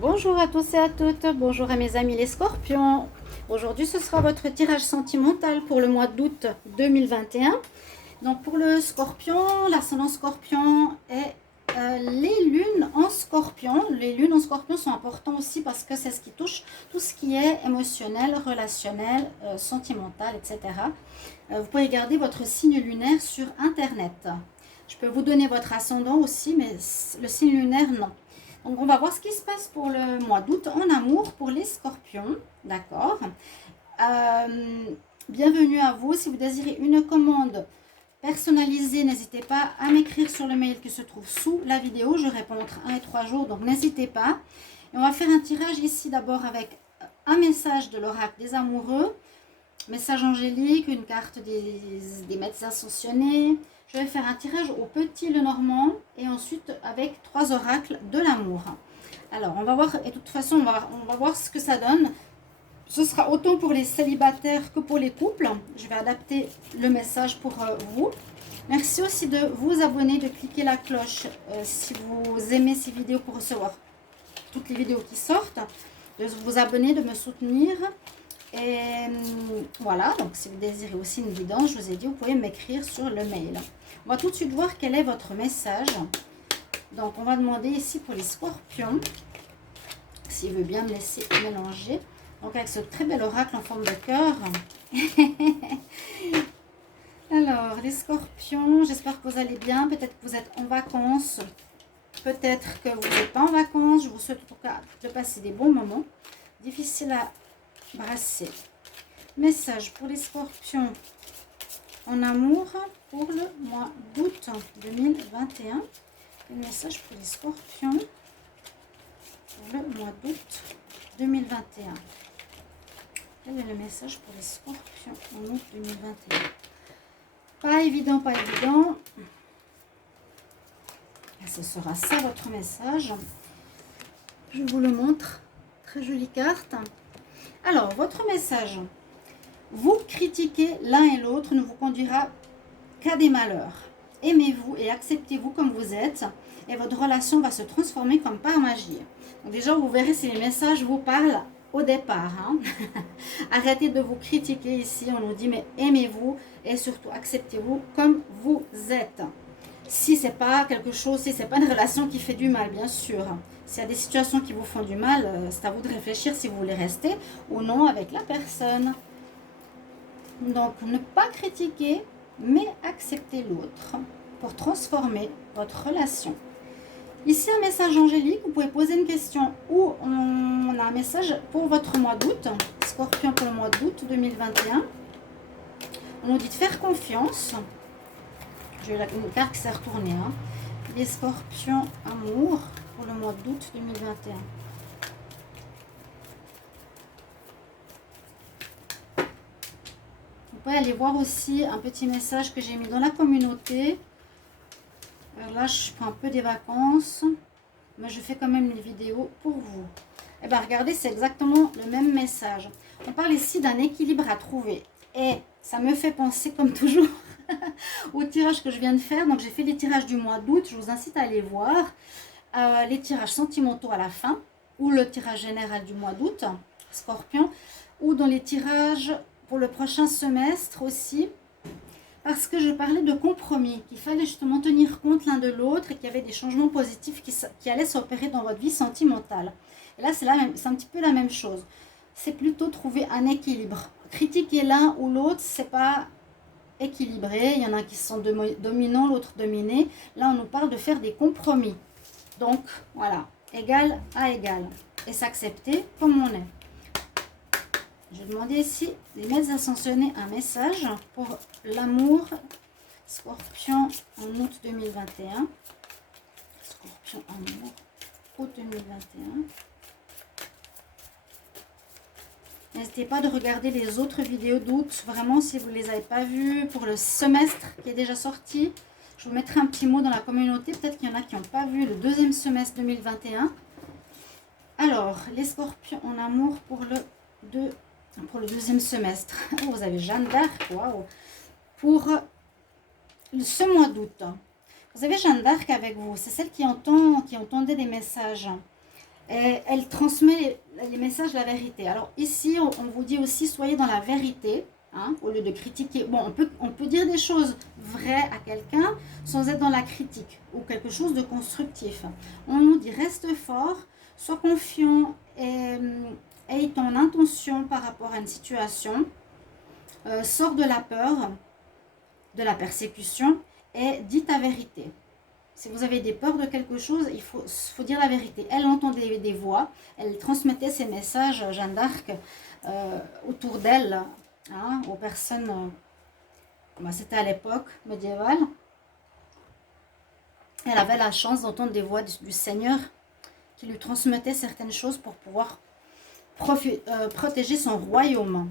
Bonjour à tous et à toutes, bonjour à mes amis les scorpions. Aujourd'hui ce sera votre tirage sentimental pour le mois d'août 2021. Donc pour le scorpion, l'ascendant scorpion est les lunes en scorpion. Les lunes en scorpion sont importantes aussi parce que c'est ce qui touche tout ce qui est émotionnel, relationnel, sentimental, etc. Vous pouvez garder votre signe lunaire sur internet. Je peux vous donner votre ascendant aussi, mais le signe lunaire non. Donc on va voir ce qui se passe pour le mois d'août en amour pour les scorpions. D'accord. Bienvenue à vous. Si vous désirez une commande personnalisée, n'hésitez pas à m'écrire sur le mail qui se trouve sous la vidéo. Je réponds entre 1 et 3 jours, donc n'hésitez pas. Et on va faire un tirage ici d'abord avec un message de l'oracle des amoureux, message angélique, une carte des maîtres ascensionnés. Je vais faire un tirage au petit Lenormand et ensuite avec 3 oracles de l'amour. Alors, on va voir, et de toute façon, on va voir ce que ça donne. Ce sera autant pour les célibataires que pour les couples. Je vais adapter le message pour vous. Merci aussi de vous abonner, de cliquer la cloche si vous aimez ces vidéos pour recevoir toutes les vidéos qui sortent. De vous abonner, de me soutenir. Et voilà, donc si vous désirez aussi une guidance, je vous ai dit, vous pouvez m'écrire sur le mail. On va tout de suite voir quel est votre message. Donc on va demander ici pour les scorpions, s'il veut bien me laisser mélanger. Donc avec ce très bel oracle en forme de cœur. Alors les scorpions, j'espère que vous allez bien. Peut-être que vous êtes en vacances. Peut-être que vous n'êtes pas en vacances. Je vous souhaite en tout cas de passer des bons moments. Difficile à brasser. Message pour les scorpions en amour pour le mois d'août 2021. Le message pour les scorpions pour le mois d'août 2021. Quel est le message pour les scorpions en août 2021? Pas évident, pas évident. Et ce sera ça votre message. Je vous le montre. Très jolie carte. Alors, votre message. Vous critiquer l'un et l'autre ne vous conduira qu'à des malheurs. Aimez-vous et acceptez-vous comme vous êtes et votre relation va se transformer comme par magie. Donc déjà, vous verrez si les messages vous parlent au départ. Arrêtez de vous critiquer ici. On nous dit mais aimez-vous et surtout acceptez-vous comme vous êtes. Si c'est pas quelque chose, si c'est pas une relation qui fait du mal, bien sûr. S'il y a des situations qui vous font du mal, c'est à vous de réfléchir si vous voulez rester ou non avec la personne. Donc, ne pas critiquer, mais accepter l'autre pour transformer votre relation. Ici, un message angélique. Vous pouvez poser une question ou on a un message pour votre mois d'août. Scorpion pour le mois d'août 2021. On nous dit de faire confiance. J'ai une carte qui s'est retournée. Les scorpions amour pour le mois d'août 2021. Vous pouvez aller voir aussi un petit message que j'ai mis dans la communauté. Alors là, je prends un peu des vacances, mais je fais quand même une vidéo pour vous. Et bien, regardez, c'est exactement le même message. On parle ici d'un équilibre à trouver. Et ça me fait penser, comme toujours, au tirage que je viens de faire. Donc, j'ai fait les tirages du mois d'août. Je vous incite à aller voir les tirages sentimentaux à la fin, ou le tirage général du mois d'août, Scorpion, ou dans les tirages pour le prochain semestre aussi, parce que je parlais de compromis, qu'il fallait justement tenir compte l'un de l'autre et qu'il y avait des changements positifs qui allaient s'opérer dans votre vie sentimentale. Et là, c'est un petit peu la même chose. C'est plutôt trouver un équilibre. Critiquer l'un ou l'autre, c'est pas équilibré. Il y en a qui sont dominants, l'autre dominé. Là, on nous parle de faire des compromis. Donc, voilà, égal à égal. Et s'accepter comme on est. Je vais demander ici, les maîtres ascensionnés, un message pour l'amour. Scorpion en août 2021. Scorpion amour, août 2021. N'hésitez pas de regarder les autres vidéos d'août, vraiment si vous ne les avez pas vues, pour le semestre qui est déjà sorti. Je vous mettrai un petit mot dans la communauté, peut-être qu'il y en a qui n'ont pas vu le deuxième semestre 2021. Alors, les scorpions en amour pour le deuxième semestre. Oh, vous avez Jeanne d'Arc, waouh. Pour ce mois d'août. Vous avez Jeanne d'Arc avec vous, c'est celle qui entendait des messages. Et elle transmet les messages de la vérité. Alors ici, on vous dit aussi, soyez dans la vérité, hein, au lieu de critiquer. Bon, on peut dire des choses vraies à quelqu'un sans être dans la critique ou quelque chose de constructif. On nous dit, reste fort, sois confiant et aie ton intention par rapport à une situation. Sors de la peur, de la persécution et dis ta vérité. Si vous avez des peurs de quelque chose, il faut dire la vérité. Elle entendait des voix, elle transmettait ses messages, Jeanne d'Arc, autour d'elle, hein, aux personnes, c'était à l'époque médiévale. Elle avait la chance d'entendre des voix du Seigneur qui lui transmettaient certaines choses pour pouvoir protéger son royaume.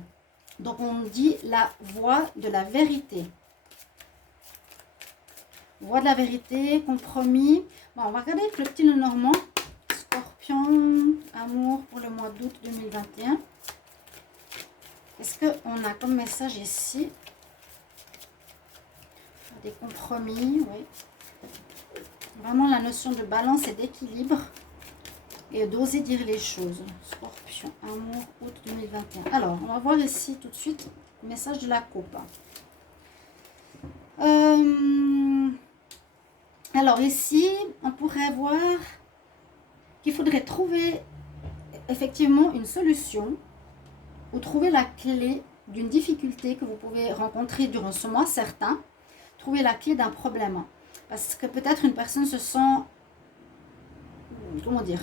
Donc on dit la voix de la vérité. Voix de la vérité, compromis. Bon, on va regarder avec le petit Lenormand. Scorpion, amour pour le mois d'août 2021. Qu'est-ce qu'on a comme message ici? Des compromis, oui. Vraiment la notion de balance et d'équilibre. Et d'oser dire les choses. Scorpion, amour, août 2021. Alors, on va voir ici tout de suite le message de la coupe. Alors ici, on pourrait voir qu'il faudrait trouver effectivement une solution ou trouver la clé d'une difficulté que vous pouvez rencontrer durant ce mois, certains. Trouver la clé d'un problème. Parce que peut-être une personne se sent, comment dire,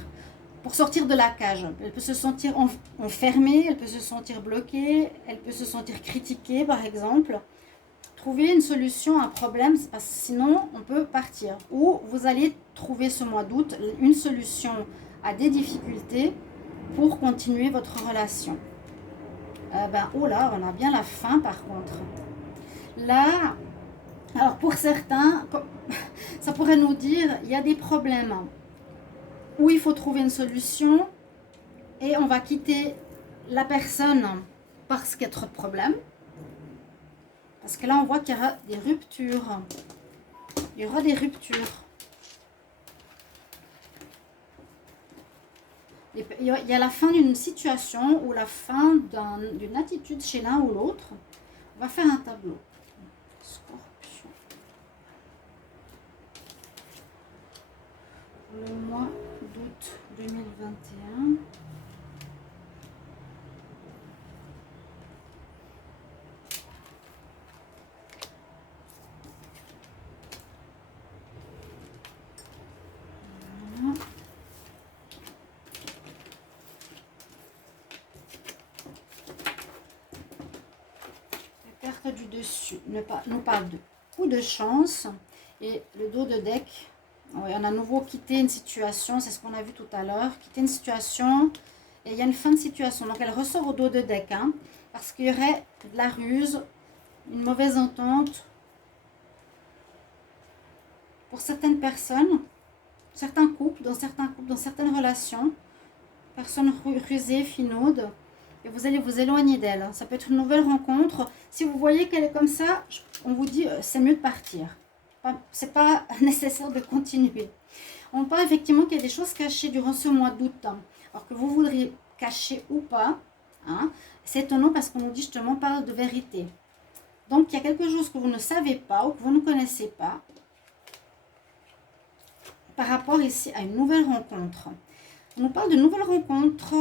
pour sortir de la cage. Elle peut se sentir enfermée, elle peut se sentir bloquée, elle peut se sentir critiquée par exemple. Trouver une solution à un problème, parce que sinon on peut partir. Ou vous allez trouver ce mois d'août une solution à des difficultés pour continuer votre relation. Oh là, on a bien la fin par contre. Là, alors pour certains, ça pourrait nous dire, il y a des problèmes où il faut trouver une solution et on va quitter la personne parce qu'il y a trop de problèmes. Parce que là, on voit qu'il y aura des ruptures. Il y aura des ruptures. Il y a la fin d'une situation ou la fin d'une attitude chez l'un ou l'autre. On va faire un tableau. Scorpion. Le mois d'août 2021. Du dessus nous parle de coup de chance et le dos de deck. Oui, on a à nouveau quitté une situation, c'est ce qu'on a vu tout à l'heure, quitter une situation et il y a une fin de situation. Donc elle ressort au dos de deck, hein, parce qu'il y aurait de la ruse, une mauvaise entente pour certaines personnes, certains couples, dans certaines relations, personnes rusées, finaudes. Et vous allez vous éloigner d'elle. Ça peut être une nouvelle rencontre. Si vous voyez qu'elle est comme ça, on vous dit c'est mieux de partir. C'est pas nécessaire de continuer. On parle effectivement qu'il y a des choses cachées durant ce mois d'août. Alors que vous voudriez cacher ou pas. Hein, c'est étonnant parce qu'on nous dit justement parle de vérité. Donc il y a quelque chose que vous ne savez pas ou que vous ne connaissez pas. Par rapport ici à une nouvelle rencontre. On nous parle de nouvelles rencontres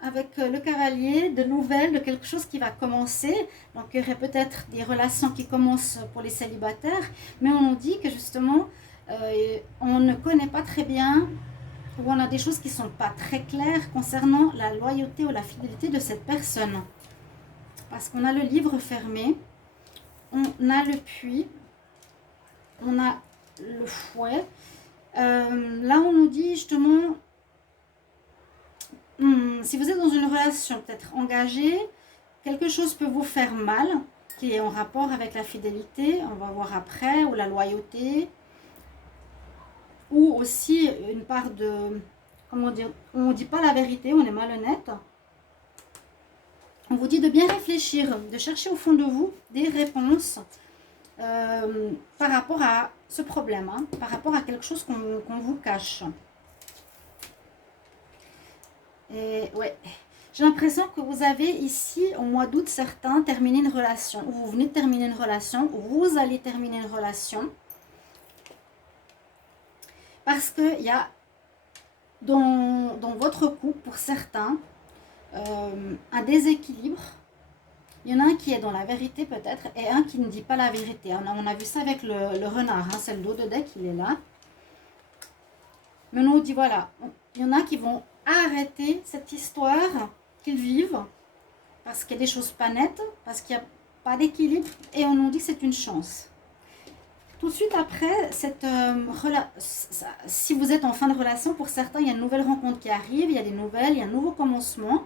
avec le cavalier, de nouvelles, de quelque chose qui va commencer. Donc il y aurait peut-être des relations qui commencent pour les célibataires, mais on nous dit que justement, on ne connaît pas très bien, ou on a des choses qui ne sont pas très claires concernant la loyauté ou la fidélité de cette personne. Parce qu'on a le livre fermé, on a le puits, on a le fouet. Là, on nous dit justement... si vous êtes dans une relation peut-être engagée, quelque chose peut vous faire mal, qui est en rapport avec la fidélité, on va voir après, ou la loyauté, ou aussi une part de, comment dire, on ne dit pas la vérité, on est malhonnête. On vous dit de bien réfléchir, de chercher au fond de vous des réponses par rapport à ce problème, hein, par rapport à quelque chose qu'on vous cache. Et ouais, j'ai l'impression que vous avez ici, au mois d'août, certains terminé une relation, ou vous venez de terminer une relation, ou vous allez terminer une relation. Parce qu'il y a dans votre couple, pour certains, un déséquilibre. Il y en a un qui est dans la vérité peut-être, et un qui ne dit pas la vérité. On a vu ça avec le renard, hein, c'est le dos de deck, il est là. Mais on nous dit, voilà, il y en a qui vont arrêter cette histoire qu'ils vivent, parce qu'il y a des choses pas nettes, parce qu'il n'y a pas d'équilibre, et on nous dit que c'est une chance. Tout de suite après, si vous êtes en fin de relation, pour certains, il y a une nouvelle rencontre qui arrive, il y a des nouvelles, il y a un nouveau commencement,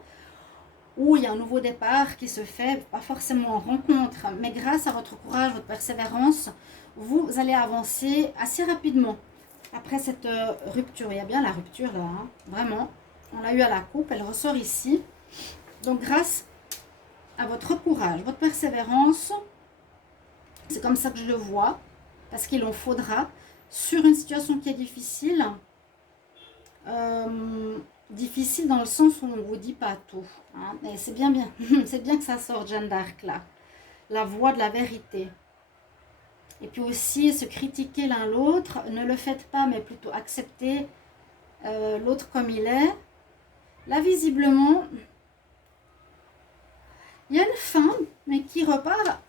ou il y a un nouveau départ qui se fait, pas forcément en rencontre, mais grâce à votre courage, votre persévérance, vous allez avancer assez rapidement. Après cette rupture, il y a bien la rupture là, hein, vraiment, on l'a eu à la coupe, elle ressort ici. Donc grâce à votre courage, votre persévérance, c'est comme ça que je le vois, parce qu'il en faudra, sur une situation qui est difficile, difficile dans le sens où on ne vous dit pas tout. Hein, et c'est bien, c'est bien que ça sorte, Jeanne d'Arc là, la voix de la vérité. Et puis aussi, se critiquer l'un l'autre, ne le faites pas, mais plutôt accepter l'autre comme il est. Là, visiblement, il y a une fin, mais qui repart.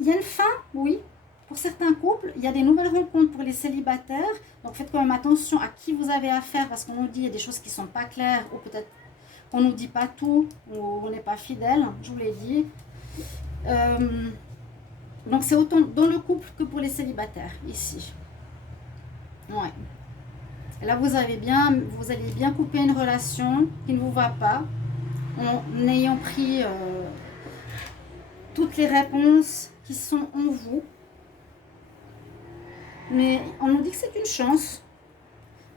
Il y a une fin, oui, pour certains couples. Il y a des nouvelles rencontres pour les célibataires. Donc, faites quand même attention à qui vous avez affaire, parce qu'on nous dit qu'il y a des choses qui ne sont pas claires, ou peut-être qu'on ne nous dit pas tout, ou on n'est pas fidèle, je vous l'ai dit. Donc c'est autant dans le couple que pour les célibataires ici. Ouais. Et là vous allez bien couper une relation qui ne vous va pas en ayant pris toutes les réponses qui sont en vous. Mais on nous dit que c'est une chance.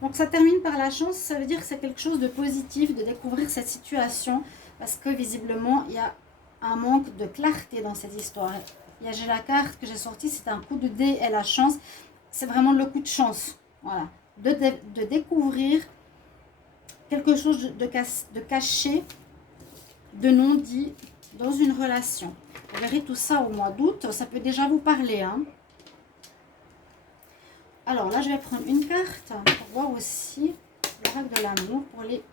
Donc ça termine par la chance, ça veut dire que c'est quelque chose de positif de découvrir cette situation, parce que visiblement il y a un manque de clarté dans cette histoire. J'ai la carte que j'ai sortie, c'est un coup de dé et la chance. C'est vraiment le coup de chance. Voilà. De découvrir quelque chose de caché, de non dit dans une relation. Vous verrez tout ça au mois d'août. Ça peut déjà vous parler. Hein. Alors là, je vais prendre une carte pour voir aussi l'oracle de l'amour pour les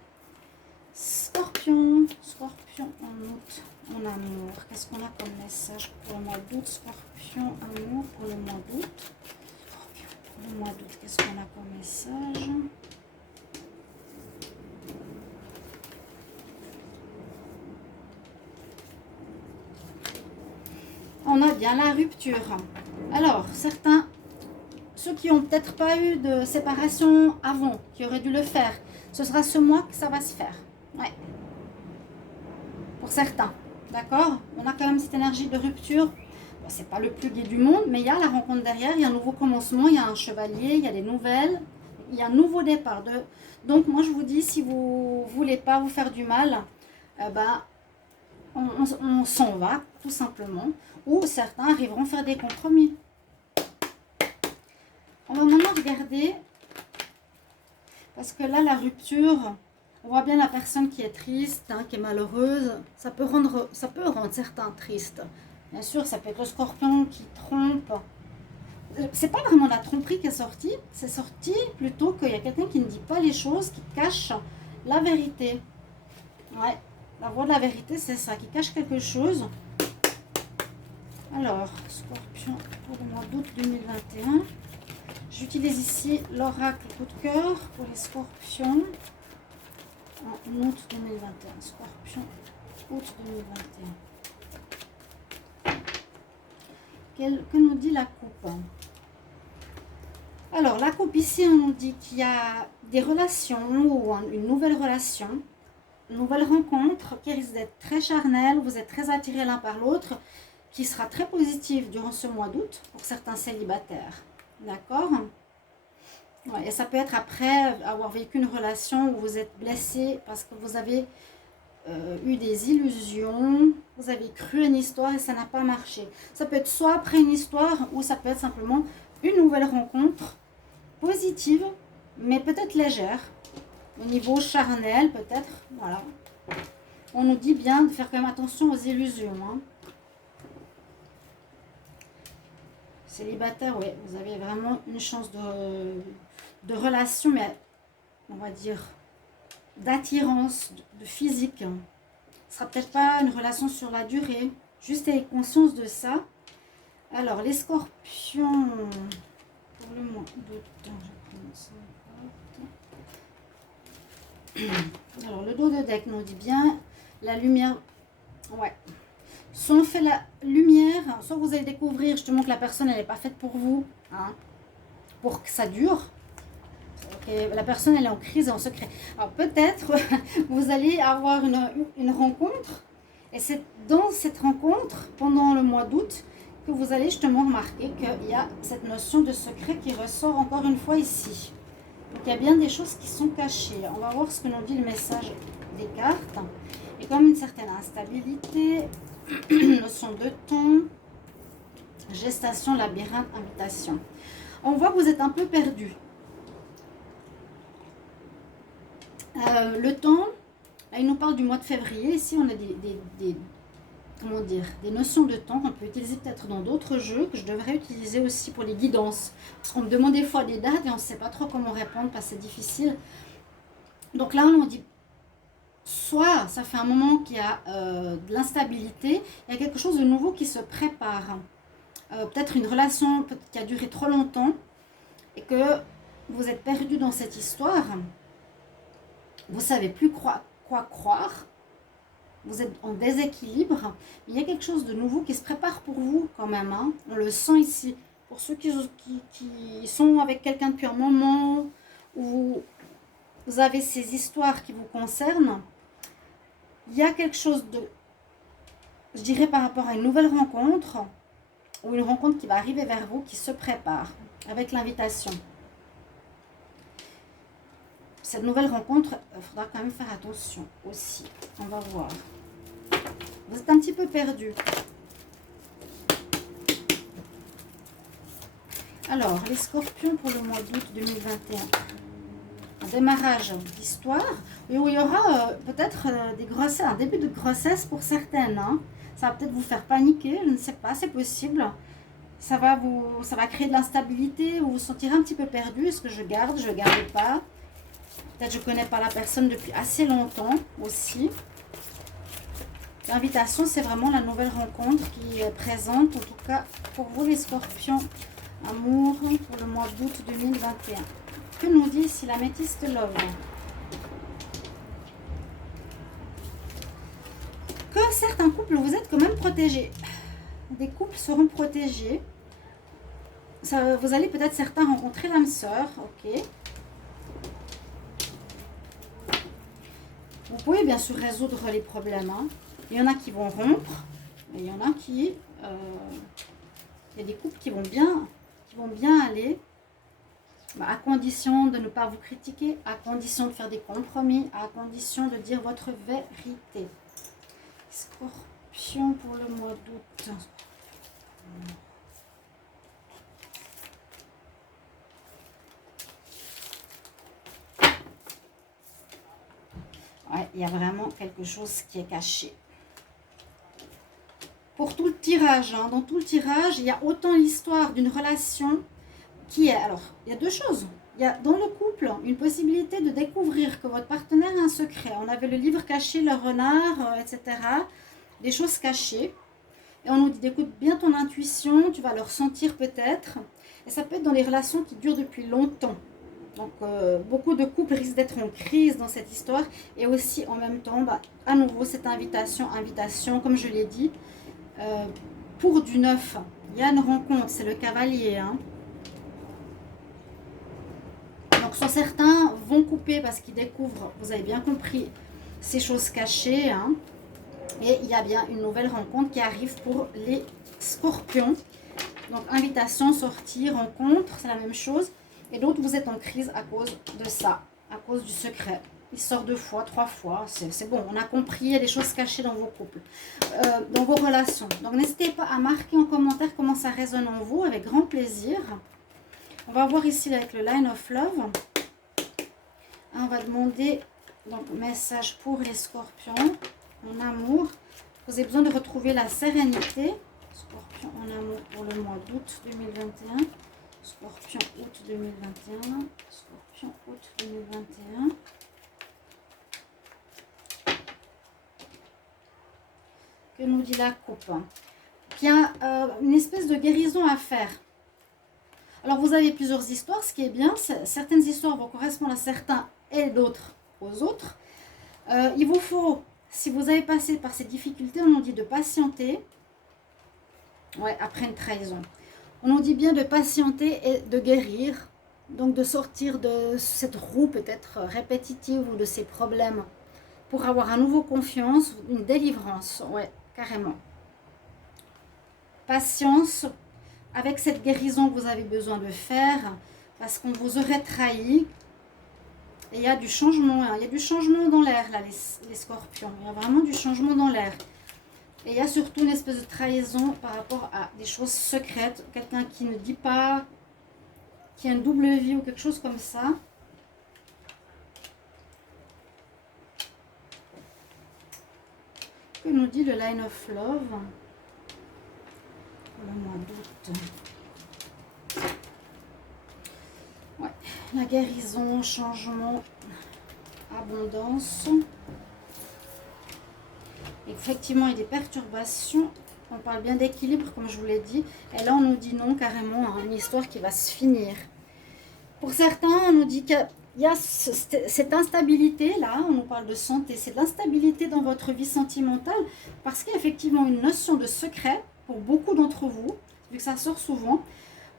scorpions. Scorpions en août. En amour, qu'est-ce qu'on a comme message pour le mois d'août? Scorpion, amour pour le mois d'août. Scorpion, pour le mois d'août, qu'est-ce qu'on a comme message? On a bien la rupture. Alors, certains, ceux qui n'ont peut-être pas eu de séparation avant, qui auraient dû le faire, ce sera ce mois que ça va se faire. Ouais. Pour certains. D'accord? On a quand même cette énergie de rupture. Bon, c'est pas le plus gai du monde, mais il y a la rencontre derrière, il y a un nouveau commencement, il y a un chevalier, il y a des nouvelles, il y a un nouveau départ. Donc moi je vous dis, si vous voulez pas vous faire du mal, on s'en va tout simplement. Ou certains arriveront à faire des compromis. On va maintenant regarder, parce que là la rupture... On voit bien la personne qui est triste, hein, qui est malheureuse. Ça peut rendre certains tristes. Bien sûr, ça peut être le scorpion qui trompe. C'est pas vraiment la tromperie qui est sortie. C'est sorti plutôt qu'il y a quelqu'un qui ne dit pas les choses, qui cache la vérité. Ouais, la voix de la vérité, c'est ça, qui cache quelque chose. Alors, scorpion pour le mois d'août 2021. J'utilise ici l'oracle coup de cœur pour les scorpions. En août 2021, scorpion, août 2021. Que nous dit la coupe? Alors, la coupe ici, on nous dit qu'il y a des relations ou une nouvelle relation, une nouvelle rencontre qui risque d'être très charnelle, vous êtes très attirés l'un par l'autre, qui sera très positive durant ce mois d'août pour certains célibataires. D'accord? Ouais, et ça peut être après avoir vécu une relation où vous êtes blessé parce que vous avez eu des illusions, vous avez cru une histoire et ça n'a pas marché. Ça peut être soit après une histoire ou ça peut être simplement une nouvelle rencontre positive, mais peut-être légère. Au niveau charnel, peut-être, voilà. On nous dit bien de faire quand même attention aux illusions. Hein. Célibataire, oui, vous avez vraiment une chance de relation, mais on va dire d'attirance, de physique. Ce ne sera peut-être pas une relation sur la durée. Juste ayez conscience de ça. Alors, les scorpions, pour le mois d'août, je prends ça. Alors, le dos de deck nous dit bien la lumière. Ouais. Soit on fait la lumière, soit vous allez découvrir justement que la personne, elle n'est pas faite pour vous, hein, pour que ça dure. Okay. La personne, elle est en crise et en secret. Alors, peut-être, vous allez avoir une rencontre. Et c'est dans cette rencontre, pendant le mois d'août, que vous allez justement remarquer qu'il y a cette notion de secret qui ressort encore une fois ici. Donc il y a bien des choses qui sont cachées. On va voir ce que nous dit le message des cartes. Et comme une certaine instabilité, notion de temps, gestation, labyrinthe, invitation. On voit que vous êtes un peu perdu. Le temps, là, il nous parle du mois de février. Ici, on a comment dire, des notions de temps qu'on peut utiliser peut-être dans d'autres jeux, que je devrais utiliser aussi pour les guidances. Parce qu'on me demande des fois des dates et on ne sait pas trop comment répondre parce que c'est difficile. Donc là, on dit, soit ça fait un moment qu'il y a de l'instabilité, il y a quelque chose de nouveau qui se prépare. Peut-être une relation qui a duré trop longtemps et que vous êtes perdu dans cette histoire. Vous ne savez plus quoi croire. Vous êtes en déséquilibre. Il y a quelque chose de nouveau qui se prépare pour vous quand même. Hein. On le sent ici. Pour ceux qui sont avec quelqu'un depuis un moment, où vous avez ces histoires qui vous concernent, il y a quelque chose de, je dirais par rapport à une nouvelle rencontre, ou une rencontre qui va arriver vers vous, qui se prépare avec l'invitation. Cette nouvelle rencontre, il faudra quand même faire attention aussi. On va voir. Vous êtes un petit peu perdu. Alors, les scorpions pour le mois d'août 2021. Un démarrage d'histoire où il y aura peut-être des grossesses, un début de grossesse pour certaines. Hein. Ça va peut-être vous faire paniquer, je ne sais pas, c'est possible. Ça va créer de l'instabilité, vous vous sentirez un petit peu perdu. Est-ce que je garde pas? Peut-être je ne connais pas la personne depuis assez longtemps aussi. L'invitation, c'est vraiment la nouvelle rencontre qui est présente. En tout cas, pour vous les scorpions, amour pour le mois d'août 2021. Que nous dit ici la métiste love? Que certains couples, vous êtes quand même protégés. Des couples seront protégés. Ça, vous allez peut-être certains rencontrer l'âme sœur. Ok. Vous pouvez bien sûr résoudre les problèmes. Hein. Il y en a qui vont rompre. Et il y en a qui... il y a des couples qui vont bien aller. À condition de ne pas vous critiquer. À condition de faire des compromis. À condition de dire votre vérité. Scorpion pour le mois d'août. Ouais, il y a vraiment quelque chose qui est caché. Pour tout le tirage, hein, dans tout le tirage, il y a autant l'histoire d'une relation qui est... Alors, il y a deux choses. Il y a dans le couple une possibilité de découvrir que votre partenaire a un secret. On avait le livre caché, le renard, etc. Des choses cachées. Et on nous dit, écoute bien ton intuition, tu vas le ressentir peut-être. Et ça peut être dans les relations qui durent depuis longtemps. Donc, beaucoup de couples risquent d'être en crise dans cette histoire. Et aussi, en même temps, à nouveau, cette invitation, comme je l'ai dit, pour du neuf. Il y a une rencontre, c'est le cavalier. Hein. Donc, soit certains vont couper parce qu'ils découvrent, vous avez bien compris, ces choses cachées. Hein. Et il y a bien une nouvelle rencontre qui arrive pour les scorpions. Donc, invitation, sortie, rencontre, c'est la même chose. Et d'autres, vous êtes en crise à cause de ça, à cause du secret. Il sort 2 fois, 3 fois, c'est bon. On a compris, il y a des choses cachées dans vos couples, dans vos relations. Donc, n'hésitez pas à marquer en commentaire comment ça résonne en vous, avec grand plaisir. On va voir ici avec le Line of Love. On va demander donc message pour les scorpions en amour. Vous avez besoin de retrouver la sérénité. Scorpion en amour pour le mois d'août 2021. Scorpion août 2021. Scorpion août 2021. Que nous dit la coupe? Qu'il y a une espèce de guérison à faire. Alors vous avez plusieurs histoires. Ce qui est bien, certaines histoires vont correspondre à certains et d'autres aux autres. Il vous faut, si vous avez passé par ces difficultés, on nous dit de patienter. Ouais, après une trahison. On nous dit bien de patienter et de guérir. Donc de sortir de cette roue peut-être répétitive ou de ces problèmes pour avoir à nouveau confiance, une délivrance. Ouais, carrément. Patience avec cette guérison que vous avez besoin de faire parce qu'on vous aurait trahi. Et il y a du changement, hein. Il y a du changement dans l'air là, les scorpions. Il y a vraiment du changement dans l'air. Et il y a surtout une espèce de trahison par rapport à des choses secrètes. Quelqu'un qui ne dit pas, qui a une double vie ou quelque chose comme ça. Que nous dit le Line of Love pour le mois d'août? Ouais, la guérison, changement, abondance. Effectivement, il y a des perturbations. On parle bien d'équilibre, comme je vous l'ai dit. Et là, on nous dit non, carrément, hein, une histoire qui va se finir. Pour certains, on nous dit qu'il y a cette instabilité, là, on nous parle de santé, c'est de l'instabilité dans votre vie sentimentale, parce qu'il y a effectivement une notion de secret pour beaucoup d'entre vous, vu que ça sort souvent.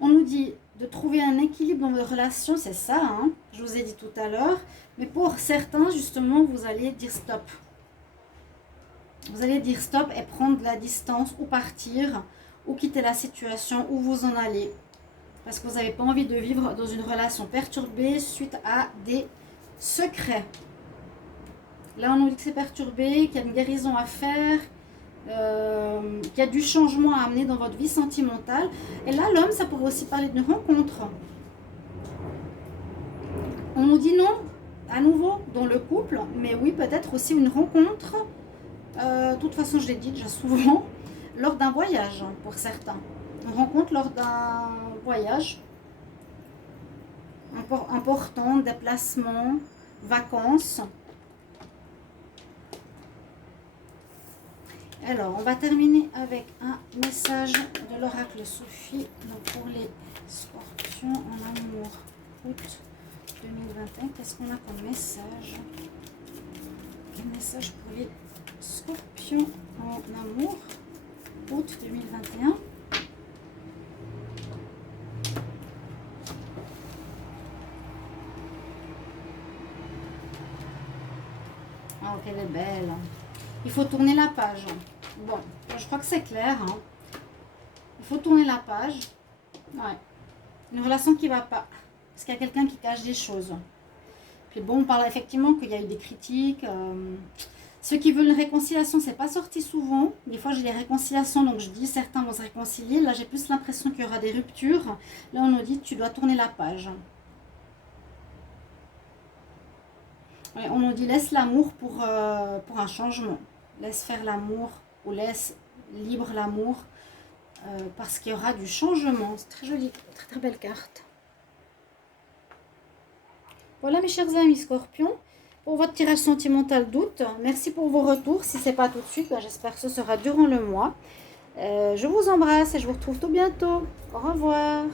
On nous dit de trouver un équilibre dans vos relations, c'est ça, hein, je vous ai dit tout à l'heure. Mais pour certains, justement, vous allez dire stop. Vous allez dire stop et prendre de la distance ou partir ou quitter la situation où vous en allez. Parce que vous n'avez pas envie de vivre dans une relation perturbée suite à des secrets. Là, on nous dit que c'est perturbé, qu'il y a une guérison à faire, qu'il y a du changement à amener dans votre vie sentimentale. Et là, l'homme, ça pourrait aussi parler d'une rencontre. On nous dit non, à nouveau, dans le couple, mais oui, peut-être aussi une rencontre. De toute façon, je l'ai dit déjà souvent, lors d'un voyage, hein, pour certains. On rencontre lors d'un voyage important, déplacement, vacances. Alors, on va terminer avec un message de l'oracle Sophie. Donc, pour les scorpions en amour, août 2021, qu'est-ce qu'on a comme message? Un message pour les scorpions en amour, août 2021. Oh, qu'elle est belle. Il faut tourner la page. Bon, je crois que c'est clair. Hein. Il faut tourner la page. Ouais. Une relation qui ne va pas. Parce qu'il y a quelqu'un qui cache des choses. Puis bon, on parle effectivement qu'il y a eu des critiques. Ceux qui veulent une réconciliation, c'est pas sorti souvent. Des fois, j'ai des réconciliations, donc je dis certains vont se réconcilier. Là, j'ai plus l'impression qu'il y aura des ruptures. Là, on nous dit tu dois tourner la page. Ouais, on nous dit laisse l'amour pour un changement. Laisse faire l'amour ou laisse libre l'amour parce qu'il y aura du changement. C'est très joli, très très belle carte. Voilà mes chers amis scorpions, pour votre tirage sentimental d'août. Merci pour vos retours. Si ce n'est pas tout de suite, ben, j'espère que ce sera durant le mois. Je vous embrasse et je vous retrouve tout bientôt. Au revoir.